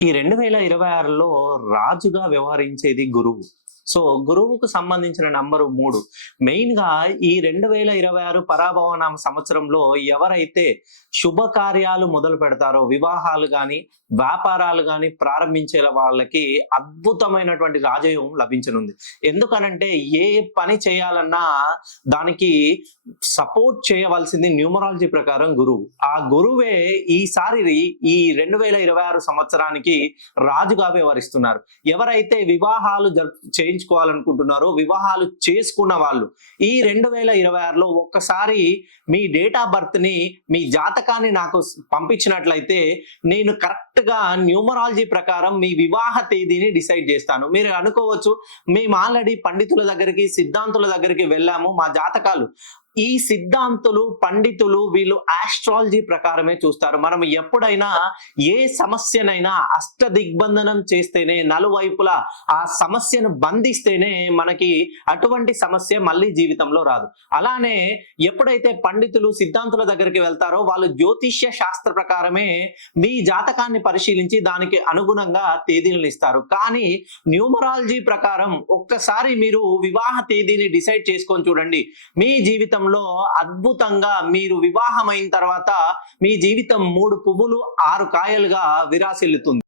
ఈ 2026లో రాజుగా వ్యవహరించేది గురువు. సో, గురువుకు సంబంధించిన నంబరు 3. మెయిన్‌గా ఈ 2026 పరాభవనామ సంవత్సరంలో ఎవరైతే శుభకార్యాలు మొదలు పెడతారో, వివాహాలు గాని, వ్యాపారాలు గాని ప్రారంభించే వాళ్ళకి అద్భుతమైనటువంటి రాజయోగం లభించనుంది. ఎందుకనంటే ఏ పని చేయాలన్నా దానికి సపోర్ట్ చేయవలసింది న్యూమరాలజీ ప్రకారం గురువు. ఆ గురువే ఈసారి ఈ 2026 సంవత్సరానికి రాజుగా వ్యవహరిస్తున్నారు. ఎవరైతే వివాహాలు చేయించుకోవాలనుకుంటున్నారో, వివాహాలు చేసుకున్న వాళ్ళు ఈ 2026లో ఒక్కసారి మీ డేట్ ఆఫ్ బర్త్‌ని, మీ జాతకాన్ని నాకు పంపించినట్లయితే నేను కరెక్ట్‌గా న్యూమరాలజీ ప్రకారం మీ వివాహ తేదీని డిసైడ్ చేస్తాను. మీరు అనుకోవచ్చు, మేము ఆల్రెడీ పండితుల దగ్గరికి, సిద్ధాంతుల దగ్గరికి వెళ్ళాము. మా జాతకాలు ఈ సిద్ధాంతులు, పండితులు వీళ్ళు ఆస్ట్రాలజీ ప్రకారమే చూస్తారు. మనం ఎప్పుడైనా ఏ సమస్యనైనా అష్ట దిగ్బంధనం చేస్తేనే, నలువైపులా ఆ సమస్యను బంధిస్తేనే మనకి అటువంటి సమస్య మళ్ళీ జీవితంలో రాదు. అలానే ఎప్పుడైతే పండితులు, సిద్ధాంతుల దగ్గరికి వెళ్తారో వాళ్ళు జ్యోతిష్య శాస్త్ర ప్రకారమే మీ జాతకాన్ని పరిశీలించి దానికి అనుగుణంగా తేదీలను ఇస్తారు. కానీ న్యూమరాలజీ ప్రకారం ఒక్కసారి మీరు వివాహ తేదీని డిసైడ్ చేసుకొని చూడండి. మీ జీవితంలో అద్భుతంగా మీరు వివాహమైన తర్వాత మీ జీవితం 3 పువ్వులు 6 కాయలుగా విరాసిల్లుతుంది.